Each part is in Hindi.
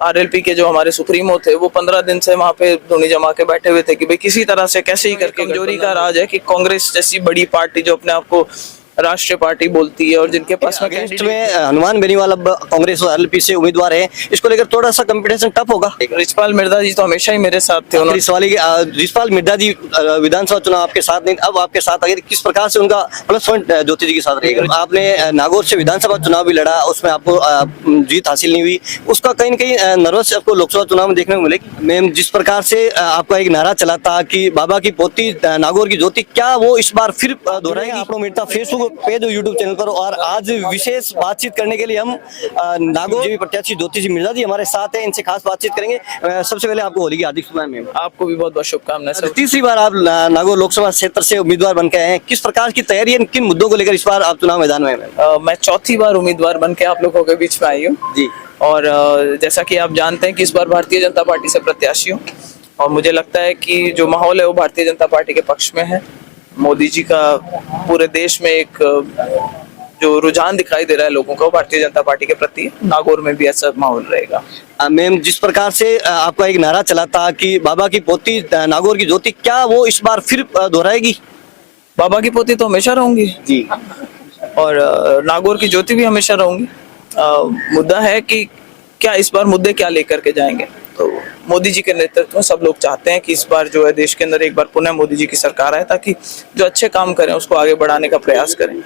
आरएलपी के जो हमारे सुप्रीमो थे वो 15 दिन से वहां पे धुनी जमा के बैठे हुए थे कि भाई किसी तरह से कैसे ही करके कमजोरी का राज है कि कांग्रेस जैसी बड़ी पार्टी जो अपने आप को राष्ट्रीय पार्टी बोलती है और जिनके पास में अगेंस्ट में हनुमान बेनीवाल अब कांग्रेस और आरएलपी से उम्मीदवार है, इसको लेकर थोड़ा सा कंपटीशन टफ होगा। रिचपाल मिर्धा जी तो हमेशा ही मेरे साथ थे। इस वाले रिचपाल मिर्धा जी विधानसभा चुनाव आपके साथ नहीं, अब आपके साथ आगे किस प्रकार से उनका प्लस पॉइंट ज्योति जी के साथ रहेगा? आपने नागौर से विधानसभा चुनाव भी लड़ा, उसमें आपको जीत हासिल नहीं हुई, उसका कहीं न कहीं नर्वस आपको लोकसभा चुनाव में देखने को मिलेगी। मैम, जिस प्रकार से आपका एक नारा चला था कि बाबा की पोती नागौर की ज्योति, क्या वो इस बार फिर दोहराएंगे? आप लोग मिर्धा फेसबुक पेज और यूट्यूब चैनल पर, और आज विशेष बातचीत करने के लिए हम नागौर जी प्रत्याशी ज्योति जी मिर्धा जी हमारे साथ हैं, इनसे खास बातचीत करेंगे। सबसे पहले आपको होली की हार्दिक शुभकामनाएं। आपको भी बहुत बहुत शुभकामनाएं सर। तीसरी बार आप नागौर लोकसभा क्षेत्र से उम्मीदवार बन के आए हैं, किस प्रकार की तैयारी है, किन मुद्दों को लेकर इस बार आप चुनाव मैदान में हैं? मैं चौथी बार उम्मीदवार बन के आप लोगों के बीच में आई हूँ जी। और जैसा कि आप जानते हैं कि इस बार भारतीय जनता पार्टी से प्रत्याशी हूँ और मुझे लगता है कि जो माहौल है वो भारतीय जनता पार्टी के पक्ष में है। मोदी जी का पूरे देश में एक जो रुझान दिखाई दे रहा है लोगों का, वो भारतीय जनता पार्टी के प्रति, नागौर में भी ऐसा माहौल रहेगा। मैम, जिस प्रकार से आपका एक नारा चला था कि बाबा की पोती नागौर की ज्योति, क्या वो इस बार फिर दोहराएगी? बाबा की पोती तो हमेशा रहूंगी जी, और नागौर की ज्योति भी हमेशा रहूंगी। मुद्दा है कि क्या इस बार मुद्दे क्या लेकर के जाएंगे। तो मोदी जी के नेतृत्व में सब लोग चाहते हैं कि इस बार जो है देश के अंदर एक बार पुनः मोदी जी की सरकार आए, ताकि जो अच्छे काम करें उसको आगे बढ़ाने का प्रयास करें।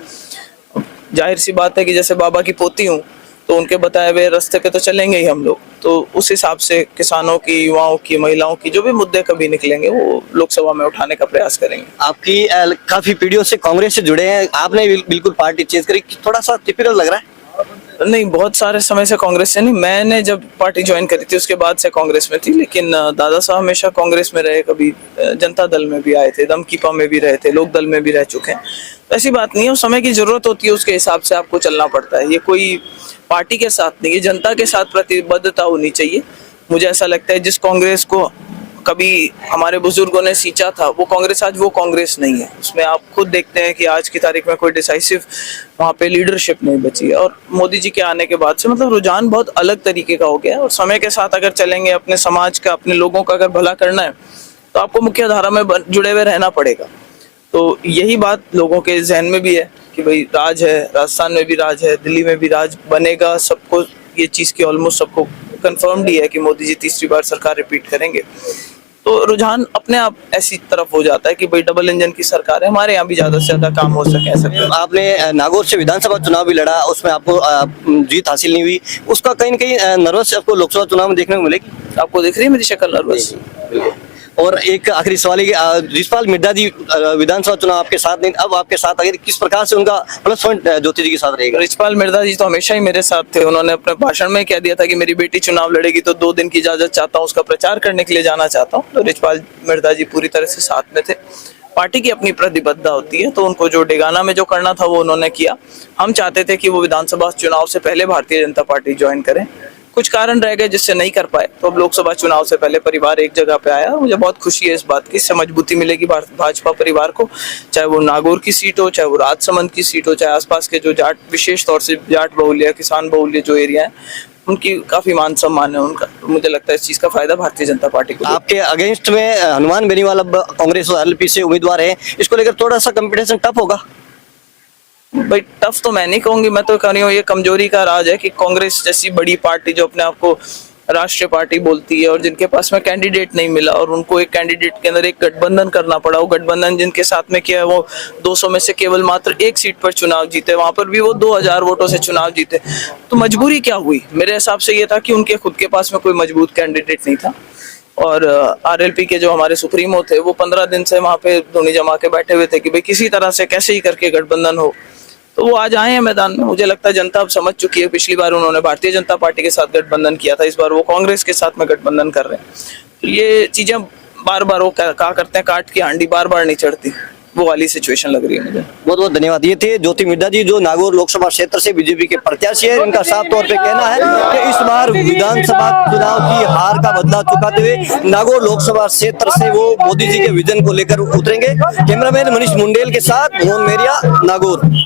जाहिर सी बात है कि जैसे बाबा की पोती हूँ तो उनके बताए हुए रास्ते पे तो चलेंगे ही हम लोग, तो उस हिसाब से किसानों की, युवाओं की, महिलाओं की जो भी मुद्दे कभी निकलेंगे वो लोकसभा में उठाने का प्रयास करेंगे। आपकी काफी पीढ़ियों से कांग्रेस से जुड़े हैं, आपने बिल्कुल पार्टी चेंज करी, थोड़ा सा टिपिकल लग रहा है? नहीं, बहुत सारे समय से कांग्रेस से नहीं, मैंने जब पार्टी ज्वाइन करी थी उसके बाद से कांग्रेस में थी, लेकिन दादा साहब हमेशा कांग्रेस में रहे, कभी जनता दल में भी आए थे, दमकीपा में भी रहे थे, लोक दल में भी रह चुके हैं। तो ऐसी बात नहीं है, उस समय की जरूरत होती है, उसके हिसाब से आपको चलना पड़ता है। ये कोई पार्टी के साथ नहीं, ये जनता के साथ प्रतिबद्धता होनी चाहिए। मुझे ऐसा लगता है जिस कांग्रेस को कभी हमारे बुजुर्गों ने सींचा था वो कांग्रेस आज वो कांग्रेस नहीं है। उसमें आप खुद देखते हैं कि आज की तारीख में कोई डिसाइसिव वहाँ पे लीडरशिप नहीं बची है, और मोदी जी के आने के बाद से मतलब रुझान बहुत अलग तरीके का हो गया है। और समय के साथ अगर चलेंगे, अपने समाज का, अपने लोगों का अगर भला करना है तो आपको मुख्य धारा में जुड़े हुए रहना पड़ेगा। तो यही बात लोगों के जहन में भी है कि भाई राज है, राजस्थान में भी राज है, दिल्ली में भी राज बनेगा। सबको ये चीज़ की ऑलमोस्ट सबको कंफर्म्ड ही है कि मोदी जी तीसरी बार सरकार रिपीट करेंगे। तो रुझान अपने आप ऐसी तरफ हो जाता है कि भाई डबल इंजन की सरकार है, हमारे यहाँ भी ज्यादा से ज्यादा काम हो सके ऐसा। आपने नागौर से विधानसभा चुनाव भी लड़ा, उसमें आपको जीत हासिल नहीं हुई, उसका कहीं न कहीं नर्वस आपको लोकसभा चुनाव में देखने को मिलेगी? आपको दिख रही है मेरी शक्ल नर्वस? और एक आखिरी सवाल है कि रिचपाल मिर्धा जी विधानसभा चुनाव आपके साथ नहीं, अब आपके साथ आगे किस प्रकार से उनका प्लस पॉइंट ज्योति जी के साथ रहेगा? रिचपाल मिर्धा जी तो हमेशा ही मेरे साथ थे। उन्होंने अपने भाषण में कह दिया था कि मेरी बेटी चुनाव लड़ेगी तो 2 दिन की इजाजत चाहता हूँ, उसका प्रचार करने के लिए जाना चाहता हूँ। तो रिचपाल मिर्धा जी पूरी तरह से साथ में थे। पार्टी की अपनी प्रतिबद्धता होती है, तो उनको जो डेगाना में जो करना था वो उन्होंने किया। हम चाहते थे कि वो विधानसभा चुनाव से पहले भारतीय जनता पार्टी ज्वाइन करें, कुछ कारण रह गए जिससे नहीं कर पाए, तो अब लोकसभा चुनाव से पहले परिवार एक जगह पे आया। मुझे बहुत खुशी है इस बात की, इससे मजबूती मिलेगी भाजपा परिवार को, चाहे वो नागौर की सीट हो, चाहे वो राजसमंद की सीट हो, चाहे आसपास के जो जाट, विशेष तौर से जाट बहुल्य, किसान बहुल्य जो एरिया है, उनकी काफी मान सम्मान है उनका। तो मुझे लगता है इस चीज का फायदा भारतीय जनता पार्टी को। आपके अगेंस्ट में हनुमान बेनीवाल अब कांग्रेस और आरएलपी से उम्मीदवार है, इसको लेकर थोड़ा सा कंपटीशन टफ होगा? भाई टफ तो मैं नहीं कहूंगी, मैं तो कह रही हूँ ये कमजोरी का राज है कि कांग्रेस जैसी बड़ी पार्टी जो अपने आप को राष्ट्रीय पार्टी बोलती है और जिनके पास में कैंडिडेट नहीं मिला और उनको एक कैंडिडेट के अंदर एक गठबंधन करना पड़ा। वो गठबंधन जिनके साथ में किया है वो 200 में से केवल मात्र 1 सीट पर चुनाव जीते, वहां पर भी वो 2000 वोटों से चुनाव जीते। तो मजबूरी क्या हुई? मेरे हिसाब से ये था कि उनके खुद के पास में कोई मजबूत कैंडिडेट नहीं था, और आरएलपी के जो हमारे सुप्रीमो थे वो 15 दिन से वहां पे धुनी जमा के बैठे हुए थे कि भाई किसी तरह से कैसे ही करके गठबंधन हो। तो वो आज आए हैं मैदान में। मुझे लगता है जनता अब समझ चुकी है। पिछली बार उन्होंने भारतीय जनता पार्टी के साथ गठबंधन किया था, इस बार वो कांग्रेस के साथ में गठबंधन कर रहे हैं। तो ये चीजें बार बार वो क्या करते हैं, काट की हांडी बार बार नहीं चढ़ती, वो वाली सिचुएशन लग रही है मुझे। बहुत बहुत धन्यवाद। ये थे ज्योति मिर्धा जी, जो नागौर लोकसभा क्षेत्र से बीजेपी के प्रत्याशी है। इनका साफ तौर पे कहना है कि इस बार विधानसभा चुनाव की हार का बदला चुकाते हुए नागौर लोकसभा क्षेत्र से वो मोदी जी के विजन को लेकर उतरेंगे। कैमरामैन मनीष मुंडेल के साथ मोहन मेरिया, नागौर।